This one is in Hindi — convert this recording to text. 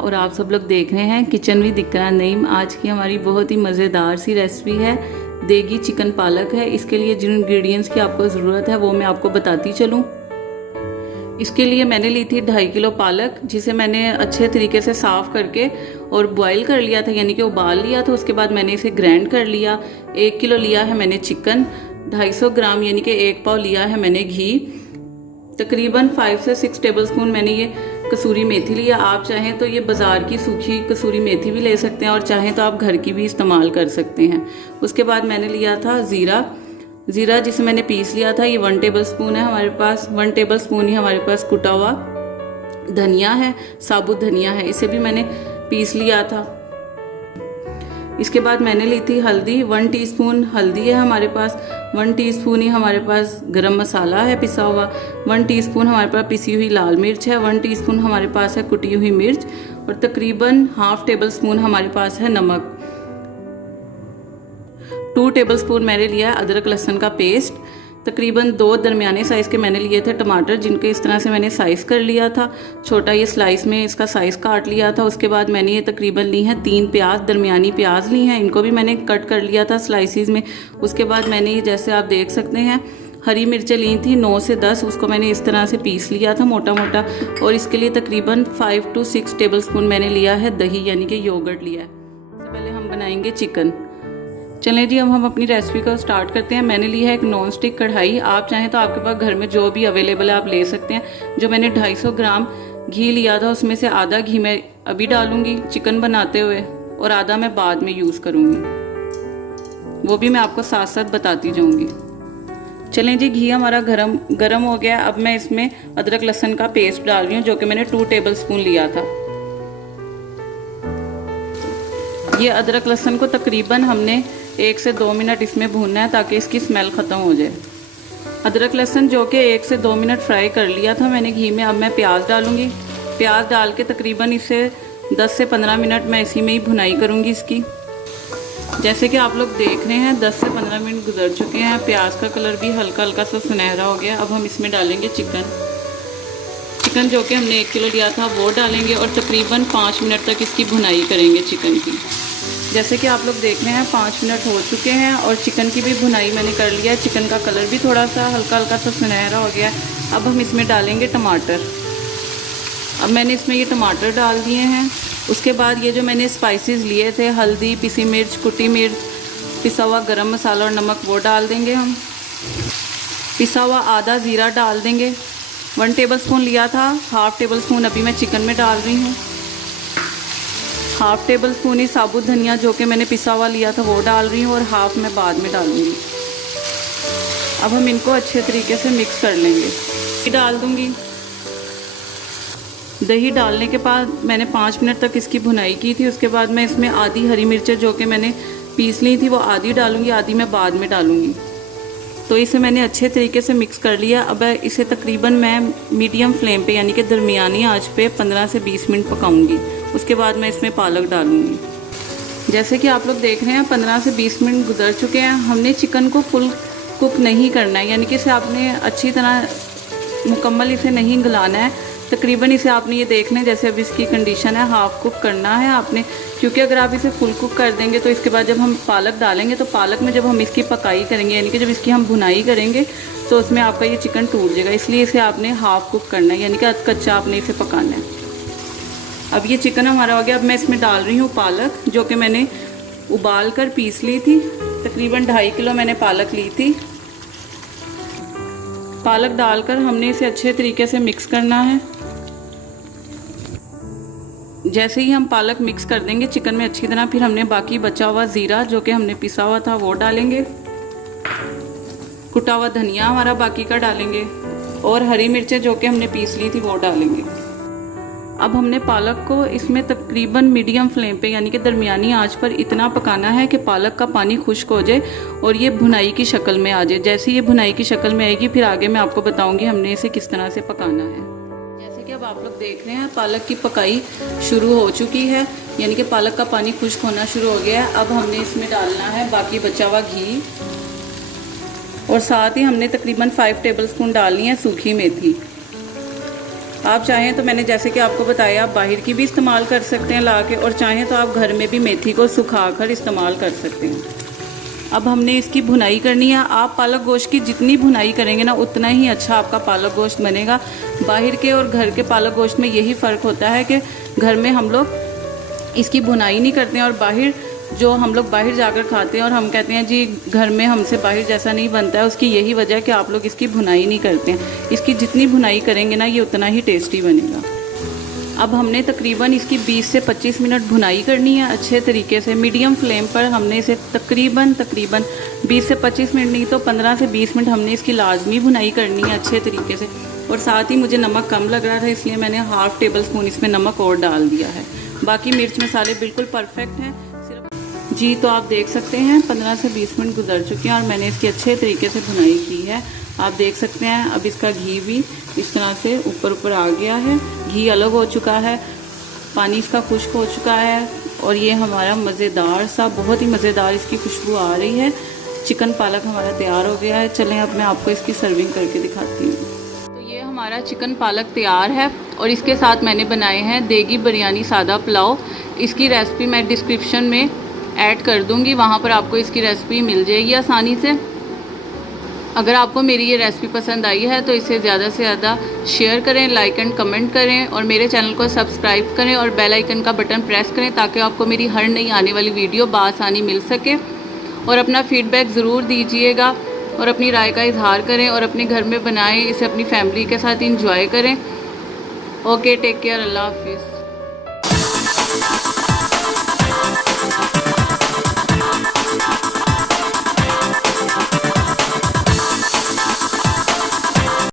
और आप सब लोग देख रहे हैं किचन विद इकरा नईम। आज की हमारी बहुत ही मज़ेदार सी रेसिपी है, देगी चिकन पालक है। इसके लिए जिन इंग्रेडिएंट्स की आपको ज़रूरत है वो मैं आपको बताती चलूँ। इसके लिए मैंने ली थी 2.5 किलो पालक, जिसे मैंने अच्छे तरीके से साफ़ करके और बॉईल कर लिया था, यानी कि उबाल लिया था। उसके बाद मैंने इसे ग्राइंड कर लिया। 1 किलो लिया है मैंने चिकन, 250 ग्राम यानी कि 1 पाव लिया है मैंने घी, तकरीबन 5 से 6 टेबलस्पून मैंने ये कसूरी मेथी लिया। आप चाहें तो ये बाज़ार की सूखी कसूरी मेथी भी ले सकते हैं और चाहें तो आप घर की भी इस्तेमाल कर सकते हैं। उसके बाद मैंने लिया था ज़ीरा जिसे मैंने पीस लिया था। ये 1 टेबलस्पून है हमारे पास। 1 टेबलस्पून ही हमारे पास कुटा हुआ धनिया है, साबुत धनिया है, इसे भी मैंने पीस लिया था। इसके बाद मैंने ली थी हल्दी, 1 टीस्पून हल्दी है हमारे पास। 1 टीस्पून ही हमारे पास गरम मसाला है पिसा हुआ। 1 टीस्पून हमारे पास पिसी हुई लाल मिर्च है। 1 टीस्पून हमारे पास है कुटी हुई मिर्च और तकरीबन ½ टेबलस्पून हमारे पास है नमक। 2 टेबलस्पून मैंने लिया अदरक लहसुन का पेस्ट। तकरीबन 2 दरमियाने साइज़ के मैंने लिए थे टमाटर, जिनके इस तरह से मैंने साइज़ कर लिया था। छोटा ये स्लाइस में इसका साइज़ काट लिया था। उसके बाद मैंने ये तकरीबन ली हैं 3 प्याज, दरमियानी प्याज ली हैं, इनको भी मैंने कट कर लिया था स्लाइसिस में। उसके बाद मैंने ये जैसे आप देख सकते हैं हरी मिर्चें ली थी 9 से 10, उसको मैंने इस तरह से पीस लिया था मोटा मोटा। और इसके लिए तकरीबन 5 to 6 टेबलस्पून मैंने लिया है दही, यानी कि योगर्ट लिया है। सबसे पहले हम बनाएंगे चिकन। चलें जी, अब हम अपनी रेसिपी को स्टार्ट करते हैं। मैंने ली है एक नॉन स्टिक कढ़ाई। आप चाहें तो आपके पास घर में जो भी अवेलेबल है आप ले सकते हैं। जो मैंने 250 ग्राम घी लिया था उसमें से आधा घी मैं अभी डालूंगी चिकन बनाते हुए और आधा मैं बाद में यूज़ करूँगी, वो भी मैं आपको साथ साथ बताती जाऊँगी। चलें जी, घी हमारा गरम हो गया। अब मैं इसमें अदरक लहसुन का पेस्ट डाल रही हूँ, जो कि मैंने 2 टेबलस्पून लिया था। ये अदरक लहसुन को तकरीबन हमने 1 से 2 मिनट इसमें भूनना है ताकि इसकी स्मेल ख़त्म हो जाए। अदरक लहसुन जो कि 1 से 2 मिनट फ्राई कर लिया था मैंने घी में। अब मैं प्याज डालूँगी। प्याज डाल के तकरीबन इसे 10 से 15 मिनट मैं इसी में ही भुनाई करूँगी इसकी। जैसे कि आप लोग देख रहे हैं 10 से 15 मिनट गुजर चुके हैं। प्याज का कलर भी हल्का हल्का सा सुनहरा हो गया। अब हम इसमें डालेंगे चिकन जो कि हमने 1 किलो लिया था वो डालेंगे और तकरीबन 5 मिनट तक इसकी भुनाई करेंगे चिकन की। जैसे कि आप लोग देख रहे हैं 5 मिनट हो चुके हैं और चिकन की भी भुनाई मैंने कर लिया है। चिकन का कलर भी थोड़ा सा हल्का हल्का सा सुनहरा हो गया है। अब हम इसमें डालेंगे टमाटर। अब मैंने इसमें ये टमाटर डाल दिए हैं। उसके बाद ये जो मैंने स्पाइसेस लिए थे, हल्दी, पिसी मिर्च, कुटी मिर्च, पिसा हुआ गरम मसाला और नमक, वो डाल देंगे हम। पिसा हुआ आधा ज़ीरा डाल देंगे। 1 टेबलस्पून लिया था, ½ टेबलस्पून अभी मैं चिकन में डाल रही हूँ। ½ टेबलस्पून ही साबुत धनिया जो कि मैंने पिसा हुआ लिया था वो डाल रही हूँ और ½ मैं बाद में डालूँगी। अब हम इनको अच्छे तरीके से मिक्स कर लेंगे। डाल दूँगी। दही डालने के बाद मैंने 5 मिनट तक इसकी भुनाई की थी। उसके बाद मैं इसमें आधी हरी मिर्चें जो कि मैंने पीस ली थी वो आधी डालूँगी, आधी मैं बाद में डालूँगी। तो इसे मैंने अच्छे तरीके से मिक्स कर लिया। अब इसे तकरीबन मैं मीडियम फ्लेम पे यानी कि दरमियानी आंच पे 15 से 20 मिनट पकाऊंगी। उसके बाद मैं इसमें पालक डालूंगी। जैसे कि आप लोग देख रहे हैं 15 से 20 मिनट गुजर चुके हैं। हमने चिकन को फुल कुक नहीं करना है, यानी कि इसे आपने अच्छी तरह मुकम्मल इसे नहीं गलाना है। तकरीबन इसे आपने ये देख लें जैसे अब इसकी कंडीशन है, हाफ़ कुक करना है आपने, क्योंकि अगर आप इसे फुल कुक कर देंगे तो इसके बाद जब हम पालक डालेंगे तो पालक में जब हम इसकी पकाई करेंगे, यानी कि जब इसकी हम भुनाई करेंगे तो उसमें आपका ये चिकन टूट जाएगा। इसलिए इसे आपने हाफ़ कुक करना है, यानी कि कच्चा आपने इसे पकाना है। अब ये चिकन हमारा हो गया। अब मैं इसमें डाल रही हूँ पालक, जो कि मैंने उबाल कर पीस ली थी। तकरीबन 2.5 किलो मैंने पालक ली थी। पालक डालकर हमने इसे अच्छे तरीके से मिक्स करना है। जैसे ही हम पालक मिक्स कर देंगे चिकन में अच्छी तरह, फिर हमने बाकी बचा हुआ ज़ीरा जो कि हमने पिसा हुआ था वो डालेंगे। कुटा हुआ धनिया हमारा बाकी का डालेंगे और हरी मिर्चें जो कि हमने पीस ली थी वो डालेंगे। अब हमने पालक को इसमें तकरीबन मीडियम फ्लेम पे यानी कि दरमियानी आंच पर इतना पकाना है कि पालक का पानी खुश्क हो जाए और ये भुनाई की शक्ल में आ जाए। जैसे ये भुनाई की शक्ल में आएगी फिर आगे मैं आपको बताऊंगी हमने इसे किस तरह से पकाना है। जैसे कि अब आप लोग देख रहे हैं पालक की पकाई शुरू हो चुकी है, यानी कि पालक का पानी खुश्क होना शुरू हो गया है। अब हमने इसमें डालना है बाकी बचा हुआ घी और साथ ही हमने तकरीबन 5 टेबलस्पून डालनी है सूखी मेथी। आप चाहें तो मैंने जैसे कि आपको बताया, आप बाहर की भी इस्तेमाल कर सकते हैं ला के, और चाहें तो आप घर में भी मेथी को सुखाकर इस्तेमाल कर सकते हैं। अब हमने इसकी भुनाई करनी है। आप पालक गोश्त की जितनी भुनाई करेंगे ना, उतना ही अच्छा आपका पालक गोश्त बनेगा। बाहर के और घर के पालक गोश्त में यही फ़र्क होता है कि घर में हम लोग इसकी भुनाई नहीं करते हैं, और बाहर जो हम लोग बाहर जाकर खाते हैं और हम कहते हैं जी घर में हमसे बाहर जैसा नहीं बनता है, उसकी यही वजह है कि आप लोग इसकी भुनाई नहीं करते हैं। इसकी जितनी भुनाई करेंगे ना, ये उतना ही टेस्टी बनेगा। अब हमने तकरीबन इसकी 20 से 25 मिनट भुनाई करनी है अच्छे तरीके से। मीडियम फ्लेम पर हमने इसे तकरीबन 20 से 25 मिनट नहीं तो 15 से 20 मिनट हमने इसकी लाजमी भुनाई करनी है अच्छे तरीके से। और साथ ही मुझे नमक कम लग रहा था, इसलिए मैंने हाफ़ टेबल स्पून इसमें नमक और डाल दिया है। बाकी मिर्च मसाले बिल्कुल परफेक्ट हैं। जी तो आप देख सकते हैं 15 से 20 मिनट गुजर चुके हैं और मैंने इसकी अच्छे तरीके से भुनाई की है। आप देख सकते हैं अब इसका घी भी इस तरह से ऊपर आ गया है, घी अलग हो चुका है, पानी इसका खुश्क हो चुका है, और ये हमारा मज़ेदार सा, बहुत ही मज़ेदार इसकी खुशबू आ रही है। चिकन पालक हमारा तैयार हो गया है। चलें अब मैं आपको इसकी सर्विंग करके दिखाती हूँ। तो ये हमारा चिकन पालक तैयार है, और इसके साथ मैंने बनाए हैं देगी बिरयानी सादा पुलाव। इसकी रेसिपी मैं डिस्क्रिप्शन में ऐड कर दूंगी, वहाँ पर आपको इसकी रेसिपी मिल जाएगी आसानी से। अगर आपको मेरी ये रेसिपी पसंद आई है तो इसे ज़्यादा से ज़्यादा शेयर करें, लाइक एंड कमेंट करें, और मेरे चैनल को सब्सक्राइब करें और बेल आइकन का बटन प्रेस करें ताकि आपको मेरी हर नई आने वाली वीडियो बआसानी मिल सके। और अपना फीडबैक ज़रूर दीजिएगा और अपनी राय का इजहार करें, और अपने घर में बनाएं, इसे अपनी फैमिली के साथ इंजॉय करें। ओके, टेक केयर, अल्लाह हाफिज़।